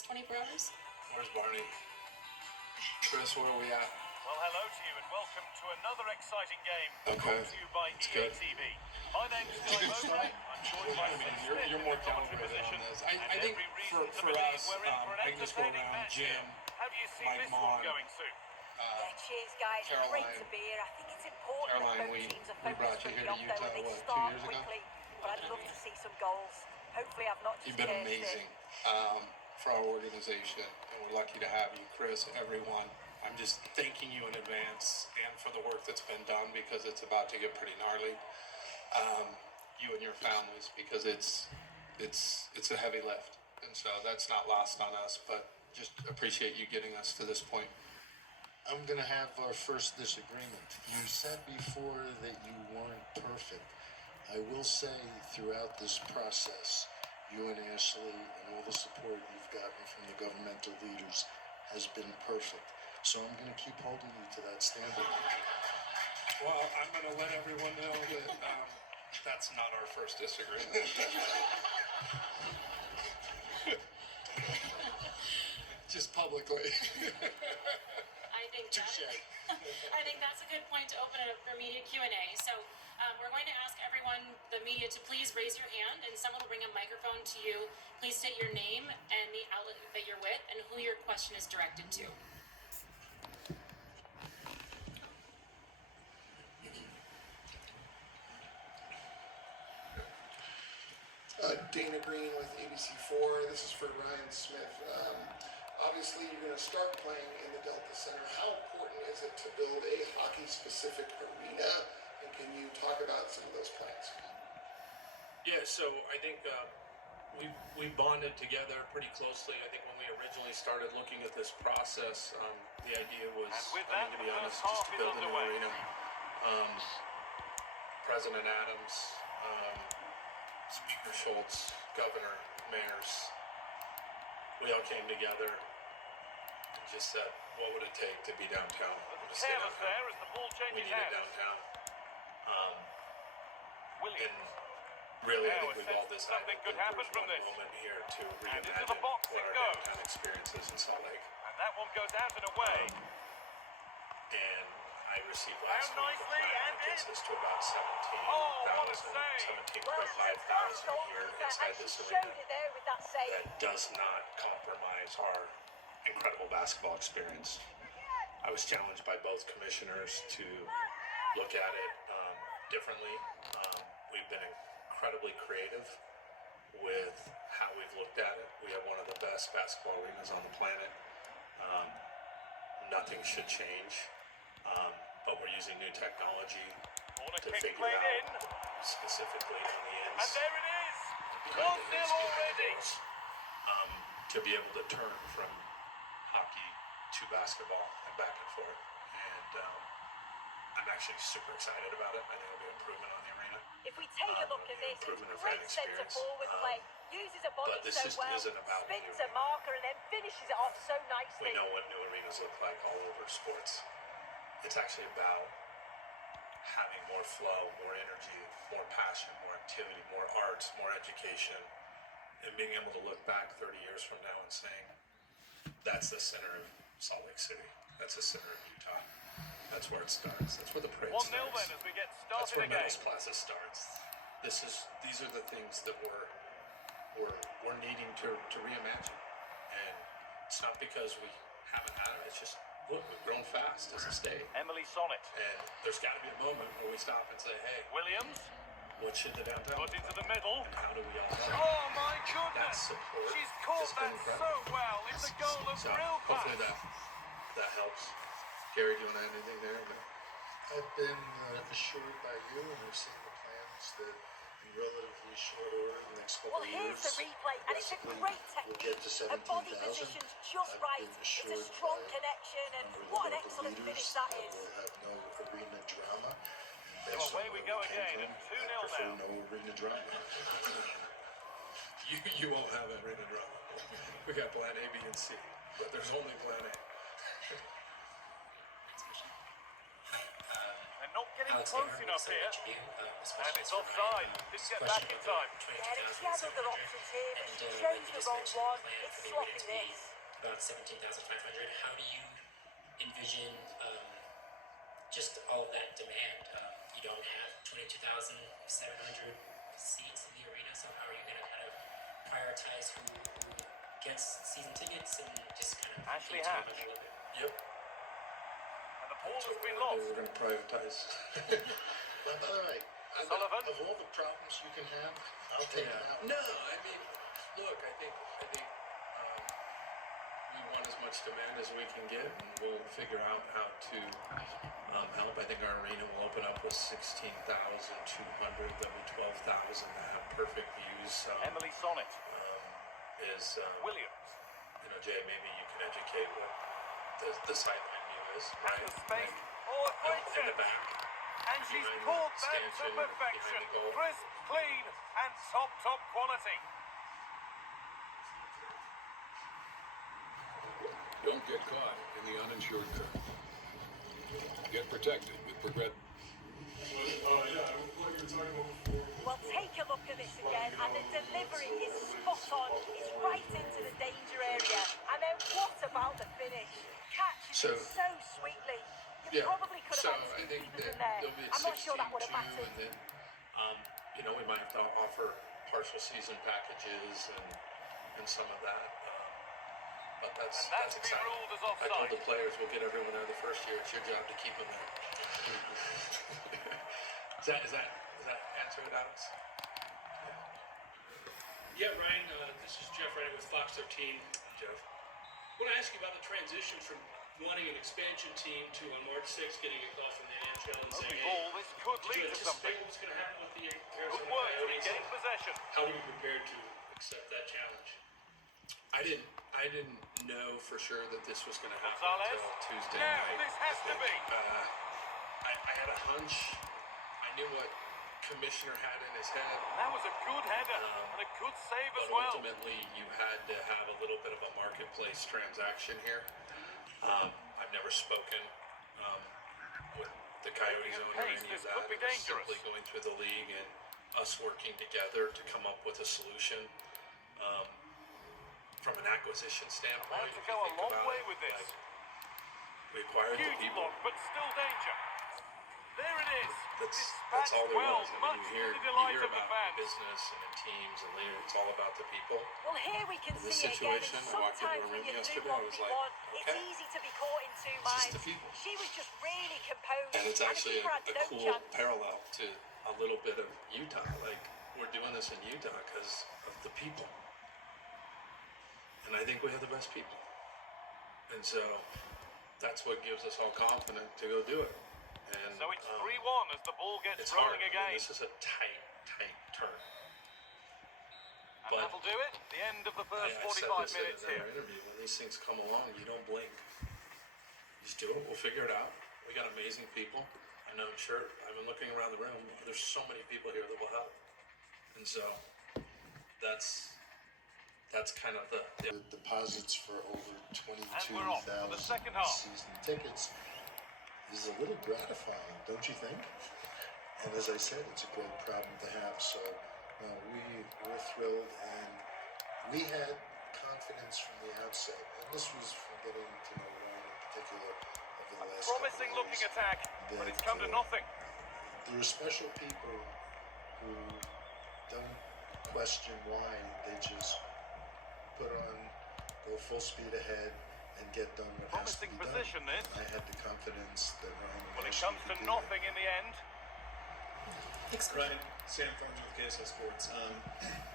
last 24 hours? Where's Barney? Chris, where are we at? Well, hello to you and welcome to another exciting game brought to you by EA TV. My name's Guy Mowbray. I'm joined by you're more calibrated on this. I think for us, I can just go around Jim, how do you see Mike this one Mon, going soon? Cheers, guys. Caroline. Great to be here. I think it's important Caroline, that both teams are we brought focused you here quickly to off, though, Utah, and they what, 2 start years ago? quickly. But I'd love to see some goals. Hopefully, I've not just You've been cursed amazing it. for our organization, and we're lucky to have you, Chris, everyone. I'm just thanking you in advance and for the work that's been done because it's about to get pretty gnarly. You and your families, because it's a heavy lift, and so that's not lost on us. But just appreciate you getting us to this point. I'm going to have our first disagreement. You said before that you weren't perfect. I will say throughout this process, you and Ashley and all the support you've gotten from the governmental leaders has been perfect. So I'm going to keep holding you to that standard. Well, I'm going to let everyone know that that's not our first disagreement. Just publicly. I think that's a good point to open it up for media Q&A. So we're going to ask everyone, the media, to please raise your hand, and someone will bring a microphone to you. Please state your name and the outlet that you're with and who your question is directed to. Dana Green with ABC4. This is for Ryan Smith. Obviously, you're going to start playing in the Delta Center. How important is it to build a hockey-specific arena? And can you talk about some of those plans? Yeah, so I think we bonded together pretty closely. I think when we originally started looking at this process, the idea was, to be honest, just to build a new arena. President Adams, Speaker Schultz, Governor, mayors, we all came together and just said, what would it take to be downtown? Careless there as the ball We changes needed hands. downtown. Williams. And really, I Now think we've a all sense decided something could that happen there's from one this. moment here to And into reimagine the box what it our goes. downtown experience is in Salt Lake. And that one goes out and away. And I received last Down week a nicely plan and that gets in. us to about 17,000, Oh, what a save. 17.5 here inside this She showed arena. it there with that save. That does not compromise our incredible basketball experience. I was challenged by both commissioners to look at it differently. We've been incredibly creative with how we've looked at it. We have one of the best basketball arenas on the planet. Nothing should change, but we're using new technology Corner to kick figure played in. out specifically on the ends. And there it is. behind 1-0 the ends, already. to be able to turn from hockey to basketball and back and forth. And I'm actually super excited about it. I think it'll be an improvement on the arena. If we take a look at this, it's Improvement of fan great centre experience. forward play. Uses a body But this so just well, isn't about spins the a marker and then finishes it off so nicely. We know what new arenas look like all over sports. It's actually about having more flow, more energy, more passion, more activity, more arts, more education, and being able to look back 30 years from now and saying, that's the center of Salt Lake City. That's the center of Utah. That's where it starts. That's where the parade 1-0 starts. then as we get That's started where again. Meadows Plaza starts. These are the things that we're needing to reimagine. And it's not because we haven't had it. It's just, look, we've grown fast as a state. Emily Sonnet. And there's got to be a moment where we stop and say, hey, Williams. what should the downtown Put look into like? the middle. And how do we all Oh my that goodness. support? She's caught has been that incredible. so well. It's a goal of So real hopefully class. that helps. Gary, do you want to add anything there? No? I've been assured by you, and we've seen the plans that in relatively short order, the next couple Well, of here's years, the replay, and it's a great we'll get technique. to Her body 17,000. position's just I've right. been It's a assured strong by connection, and a number of what an local excellent leaders finish that that is. we'll have no arena drama. So away we go again, and 2-0 I prefer now. no arena drama. You won't have arena drama. We got plan A, B, and C, but there's only plan A. They're not getting close enough here. And it's offside. Didn't get back in time. Yeah, she had other options here, but she chose the wrong one. It's sloppy, this. About 17,500. How do you envision just all of that demand? You don't have 22,700 seats in the arena, so how are you going to kind of prioritize who gets season tickets and just kind of Ashley continue Hatch. a little bit? Yep. And the ball has been We're lost. going to prioritize. But by the way, Sullivan. of all the problems you can have, I'll take that one. No, I mean, look, I think we want as much demand as we can get, and we'll figure out how to help. I think our arena will open up with 16,200. There'll be 12,000 that have perfect views. Emily Sonnet. Williams. Jay, maybe you can educate what the sideline view is. And Right? the space. Like, Oh, a great in set. the back. And she's behind caught the that to stanchion, perfection. behind the goal. Crisp, clean, and top quality. Don't get caught in the uninsured curve. Get protected with Progressive. Well, take a look at this again, and the delivery is spot on. It's right into the danger area. And then what about the finish? Catches it so sweetly. You probably could have had I two think keepers that in there. there'll be a I'm not sure that would have 16-2, mattered. and then we might have to offer partial season packages and some of that. But that's And that's been exciting. ruled as I told offside. the players, we'll get everyone there the first year. It's your job to keep them there. Does that answer it, Alex? Yeah, Ryan, this is Jeff Redding with Fox 13. Jeff? I want to ask you about the transition from wanting an expansion team to on March 6th getting a call from the NHL and Lovely saying, ball. This could did you lead to something. anticipate what was going to happen with the Good Arizona work to Coyotes? regain possession. How were you prepared to accept that challenge? I didn't know for sure that this was going to happen Gonzalez. until Tuesday Now, night. this has to be. I had a hunch. I knew what Commissioner had in his head. That was a good header and a good save as But well. ultimately, you had to have a little bit of a marketplace transaction here. I've never spoken with the Coyotes At owner or pace, any this of that. could be It was dangerous. simply going through the league and us working together to come up with a solution. From an acquisition standpoint, Allowed to if go you a think long about way it, with this. like, we acquired the Huge people. block, but still danger. There it is. That's all Dispatched there well, was. I mean, much you to hear, the delight you hear of the about fans. business and in teams and leaders. It's all about the people. Well, here we can In this see it again. situation, And I walked into sometimes a when room you do yesterday, I was like, 1v1, it's okay. easy to be caught in two It's just minds. the people. She was just really composed. And it's the actually keeper had a no cool chance. parallel to a little bit of Utah. Like, we're doing this in Utah because of the people. And I think we have the best people. And so that's what gives us all confidence to go do it. And So it's 3-1 as the ball gets it's hard. rolling I mean, again. this is a tight turn. And but- that'll do it. The end of the first I said 45 this minutes in here. our interview. When these things come along, you don't blink. You just do it. We'll figure it out. We got amazing people. I know, sure. I've been looking around the room. There's so many people here that will help. And so that's kind of the Deposits for over And we're off for the 22,000 second half. season tickets is a little gratifying, don't you think? And as I said, it's a great problem to have. So we're thrilled, and we had confidence from the outset. And this was from getting to know Ryan in particular over the last Promising couple of looking years, attack, but it's come to that, nothing. There are special people who don't question why. They just go full speed ahead and get done what has to Promising be done. position, this. And I had the confidence that Ryan and Well, it Ashley comes to could do nothing in the end. Ryan, Sam Thorns with KSL Sports.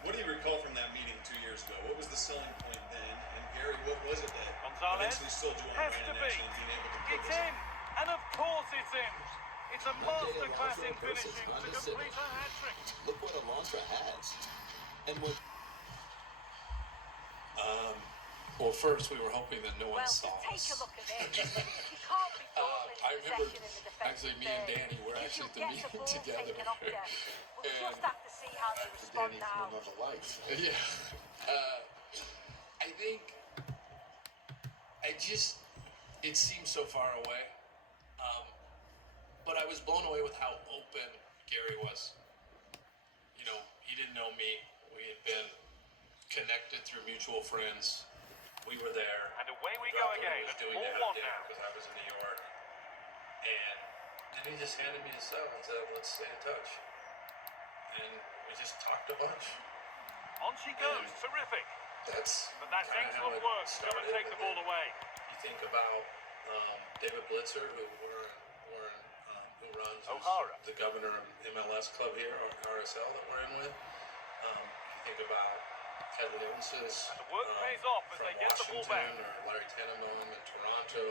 What do you recall from that meeting 2 years ago? What was the selling point then? And Gary, what was it that Gonzalez eventually sold you on has Ryan to and be. Ashley being able to put It's this in. And of course it's in. It's a Not day masterclass allows in for a person, finishing to Honda complete Civic. a hat-trick. Look what Alonso has. And what well, first we were hoping that no one Well, saw take us. a look at this. You can't be thoughtless I remember possession in the defensive actually me and third. Danny were You actually at should the get meeting ball together. taken off you. We'll And- just have to see how they for respond Danny from now. another life. Yeah. I think it seems so far away. But I was blown away with how open Gary was. You know, he didn't know me. We had been connected through mutual friends. We were there. And away we go again. It's 4-1 now. Because I was in New York. And then he just handed me his cell and said, let's stay in touch. And we just talked a bunch. On she goes. Terrific. But that's excellent work to come and take the ball away. You think about David Blitzer, who runs O'Hara. the governor of MLS club here, or RSL that we're in with. You think about Kevin Evansis. And the work pays off as from they get the ball Washington, back. or Larry Tannenbaum in Toronto.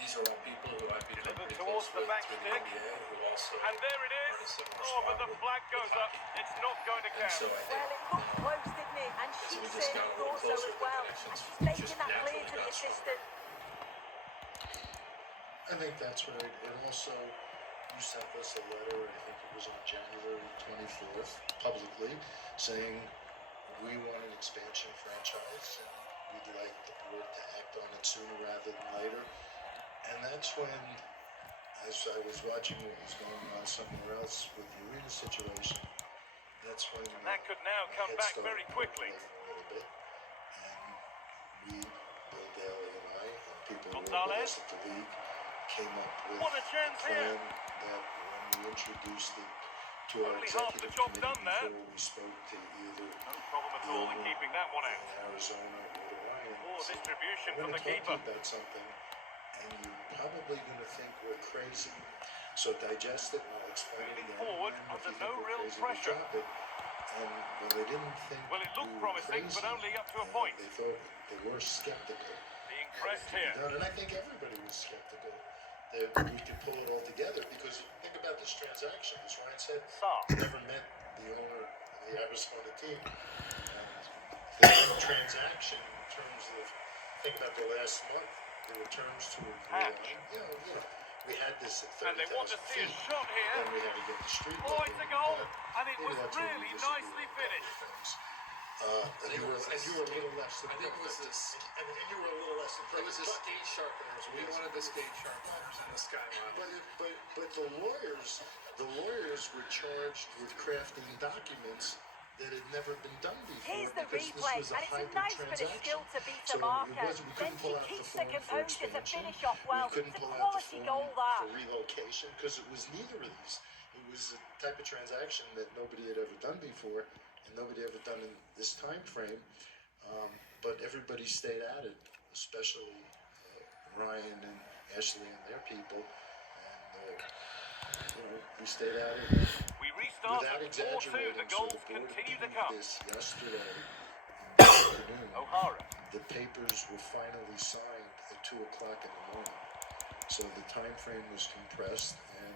These are all people who I've become Delivered pretty towards close the with back through the stick. NBA, who also And there it are in a is. similar Oh, but spot the with- flag with goes up. hockey. It's not going to And count. so I think Well, it looked close, didn't it? And she we just certainly got a little thought so closer, as the well. connections And she's just making that clear naturally to the got assistant. I think that's right. And also, you sent us a letter, I think it was on January 24th, publicly, saying we want an expansion franchise and we'd like the board to act on it sooner rather than later. And that's when, as I was watching what was going on somewhere else with the arena situation, that's when And that could now my come head back started very quickly. percolating a little bit. And we, Bill Daly and I, and people who were with Gonzalez. us at the league, came up with What a chance plan here. that when we introduced it to our Only half the executive job committee done there. before we spoke to either No problem at all in keeping that one out. in Arizona or the Lions. Poor distribution I'm from going the to talk to keeper. you about something, and you're probably going to think we're crazy. So digest it, and I'll explain it again. Forward And if under you think no we're real crazy, pressure. we'll drop it. And when they didn't think Well, it looked we were promising, crazy, but only up to a point. They thought they were skeptical. Being pressed here. And I think everybody was skeptical that we could pull it all together because think about this transaction. As Ryan said, Saar. never met the owner of the Arizona team. And the transaction in terms of, think about the last month, there were terms to agree on. You know, we had this at 30,000 And they want to see a feet. shot here. Then we had to get the street Oh, level, it's a goal. but And it maybe was that's where we really disagree nicely on a couple of finished. things. And you were a little less than I think it was perfect. this. And you were a little less than It was the perfect. skate sharpeners. We wanted the skate sharpeners and the skyline. But the lawyers were charged with crafting documents that had never been done before. Here's the because replay, this was and a it's a hybrid nice bit of transaction. skill to beat So the marker. we Then couldn't she pull out the keeps the form for composure to expansion. finish off well. We couldn't It's a pull out the quality form goal, that. for relocation because it was neither of these. It was a type of transaction that nobody had ever done before and nobody ever done in this time frame. But everybody stayed at it, especially Ryan and Ashley and their people. And we stayed at it. We restart Without at 4-2. exaggerating, The so goals the board continue to approved come. this yesterday in the afternoon. O'Hara. The papers were finally signed at 2 o'clock in the morning. So the time frame was compressed, and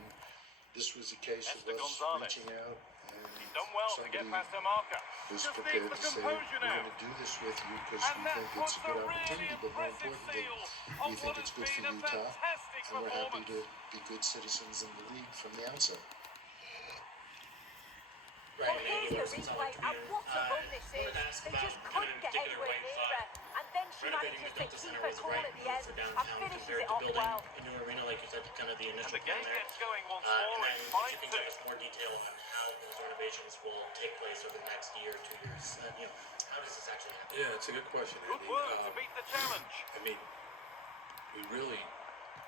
this was a case Esther of us Gonzalez. reaching out and He's done well to get somebody past the marker. was Just prepared needs the to say, composure we're now. going to do this with you because And we that think it's puts a a good really opportunity, but more impressive importantly, seal we on think what it's has good for been a Utah, fantastic and we're happy performance. to be good citizens in the league from the outset. Well, here's the replay, and what a run this is. They just couldn't get anywhere near her. And then she manages to keep her cool at the end and finishes it off well. A new arena, like you said, kind of the And initial the game plan there. gets going once And more. then It's if you can 5-2. give us more detail on how those renovations will take place over the next year, 2 years. How does this actually happen? Yeah, it's a good question. Good work to beat the challenge. I mean, we really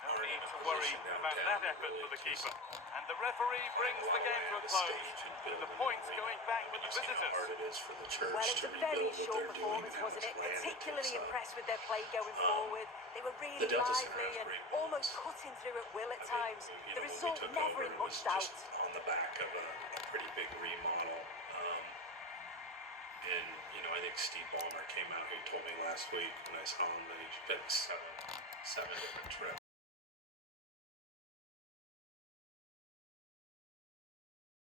No are in need a to worry position now about to that really effort for the just keeper. And the referee brings the game to a close. With the points going back with the see how visitors. hard it is for the church Well, it was to a very rebuild what short they're doing performance, and wasn't it? it's ran Particularly inside. impressed with their play going forward. They were really the Delta Center lively has and great almost moments. cutting through at will at I mean, times. The when we result took never over, in it much was doubt. just on the back of a pretty big remodel. And, I think Steve Ballmer came out here, told me last week when I saw him that he's been seven different trips.